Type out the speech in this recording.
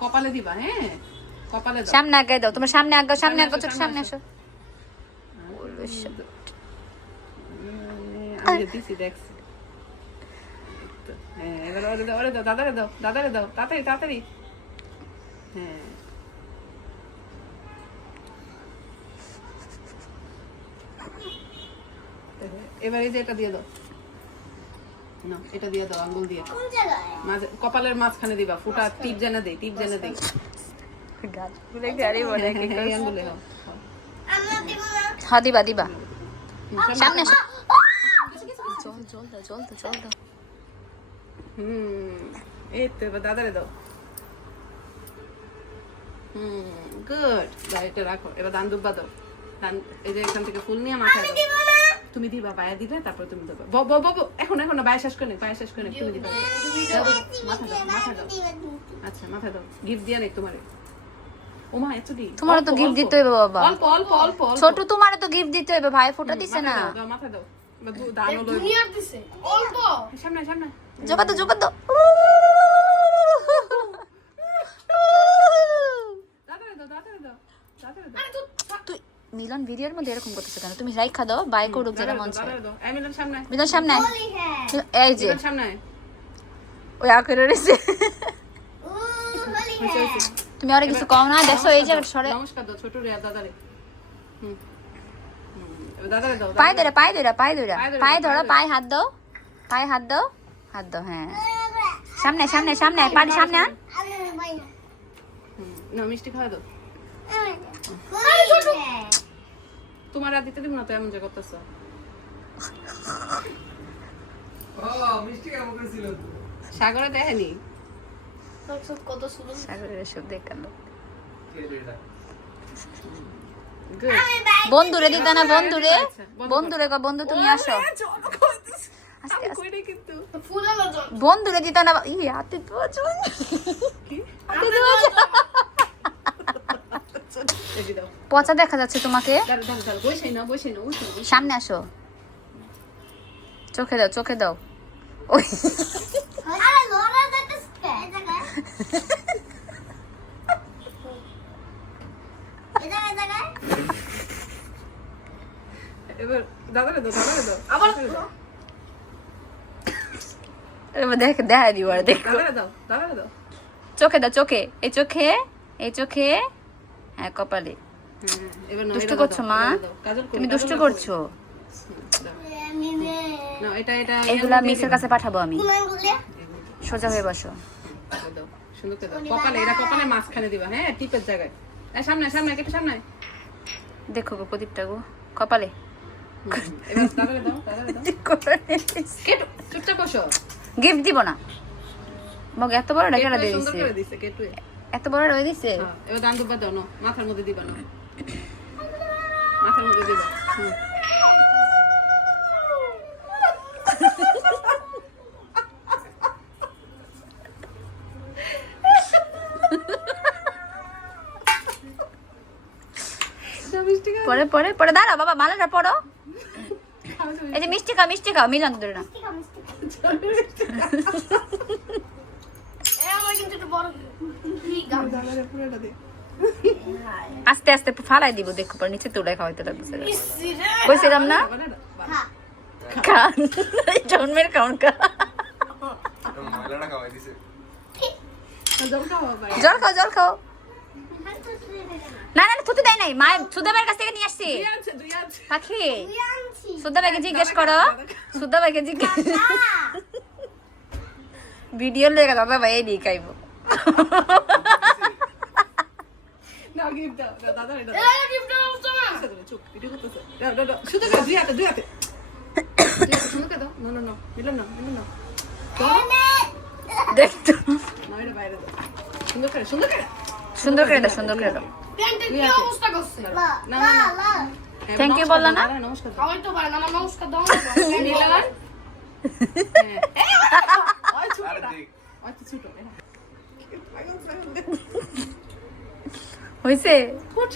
কপালে দিবা, হ্যাঁ কপালে দাও। সামনে আগে দাও, তোমার সামনে আগে, সামনে আগে, ছোট সামনে আসো। আমি দিছি দেখছি। হ্যাঁ এবার ওরে দাও, দাদারে দাও, দাদারে দাও, তাড়াতাড়ি তাড়াতাড়ি। হ্যাঁ এবার এই যে এটা দিয়ে দাও, না এটা দিয়ে দাও, আঙ্গুল দিয়ে মাঝে কপালের মাঝখানে দিবা, ফুটা টিপ জেনে দেই, টিপ জেনে দেই। গাছগুলো গাড়ি বলে কি এই আঙ্গুলে দাও। হ্যাঁ দিবা দিবা, সামনে আসো। জল জল দাও, জল দাও, জল দাও। এই তো এবার দাদারে দাও। গুড, এটা রাখো। এবার দান দুব্বা দাও, দান এই যে এখান থেকে ফুল নিয়ে মাথায় দাও। তুমি দিবা, বায়া দিবে, তারপর তুমি দেবা। এখন এখন না, বায়া শেষ করে নে, বায়া শেষ করে নে, তুমি দিবা। মাথা দাও, মাথা দাও। আচ্ছা মাথা দাও, গিফট দিয়া নেই তোমারে। ওমা এত দি, তোমার তো গিফট দিতে হবে বাবা, অল্প অল্প অল্প। ছোট তোমার তো গিফট দিতে হবে, ভাই ফোঁটা দিছে না। মাথা দাও, দান হলো দুনিয়া দিছে অল্প। সামনে সামনে জোগাত দাও, জোগাত দাও। দাদারে দাও, দাদারে দাও, দাদারে দাও। তুই মিলন ভিডিওর মধ্যে এরকম করতেছ কেন? তুমি রাইখা দাও, বাই করুক যেটা মন চায়। দাদারে দাও। এই মিলন সামনে, মিলন সামনে, এই যে মিলন সামনে। ওই আকারে রইছে। তুমি আরে কিছু কও না, দেখো এই যে সরে। নমস্কার দাও ছোট রে দাদারে। দাদারে দাও। পায়ে ধরে, পায়ে ধরে, পায়ে ধরে, পায়ে ধরো, পায়ে হাত দাও, পায়ে হাত দাও, হাত দাও। হ্যাঁ সামনে সামনে সামনে, পাড়ি সামনে আন। না মিষ্টি খাওয়া দাও। তোমার আর দিতে দিব না তো, এমন যে করতেছ। সাগরে দেখেনি কত সুন্দর সাগরের সব দেখালো। বন্ধুরে দিতা না, বন্ধুরে, বন্ধুরে কো, বন্ধু তুমি আসো। আস্তে আস্তে বন্ধুরে দিতা না। ই হাতে তো চল, হাতে তো পচা দেখা যাচ্ছে তোমাকে। সামনে আসো, চোখে দাও, চোখে দাও। ওই এবার দাদারে দাও, দাদারে দাও, আবার দেখ, দেখা দিও আর দেখো। দাদারে দাও, দাদারে দাও। চোখে দাও, চোখে, এই চোখে, এই চোখে, হ্যাঁ কপালে। এবার দুষ্টু করছো মা, তুমি দুষ্টু করছো। না এটা এটা এগুলা মিক্সের কাছে পাঠাবো আমি। সোজা হয়ে বসো। দাও, সুন্দর করে দাও। কপালে, এটা কপালে মাঝখানে দিবা, হ্যাঁ টিপের জায়গায়। এই সামনে সামনে, একটু সামনে দেখো গো প্রদীপটা গো, কপালে। এবার দাদারে দাও, দাদারে দাও। কেটু চুপচাপ বসো। গিফট দিব না মগ, এত বড় ডাকেরা দিয়ে সুন্দর দিছে, করে দিছে কেটু। এত বড় রয়ে দিছে। হ্যাঁ এবার দান দুব্বা দাও না, মাথার মধ্যে দিবা না, মাথার মধ্যে দিবা। পরে পরে পরে দাঁড়াও বাবা, মালাটা পড়ো। এই যে মিষ্টি খাও, মিষ্টি খাও, মিলন ধরে না। আস্তে আস্তে ফালাই দিব, দেখো পর নিচে তোলাই খাওয়াইতে লাগছে। কইছিলাম না খান, জন্মের খাওন কা। জল খাও, জল খাও। না না থুতু দেয় নাই, মা সুদাবের কাছ থেকে নিয়ে আসছি। পাখি সুদাবাইকে জিজ্ঞেস করো, সুদাবাইকে জিজ্ঞেস। ভিডিও লেগে দাদা ভাই এই খাইব। না গিফট দাও, দাদা এটা দাও। এই গিফট দাও তোমা। চুপ, ভিডিও করতেছ। দাও দাও দাও, শুধু করে দুই হাতে, দুই হাতে। শুধু করে দাও। না না না, মিলন না, মিলন না। দেখ তো, না এটা বাইরে দাও। সুন্দর করে, সুন্দর করে। সুন্দর করে দাও, সুন্দর করে দাও। প্যান্টের কি অবস্থা করছে? না না না। থ্যাংক ইউ বললা না? নমস্কার দাও। খাওয়াই তো পারে না, নমস্কার দাও। মিলন। এই ওই ছোট না। ওই তো ছোট। হইছে? ফুট।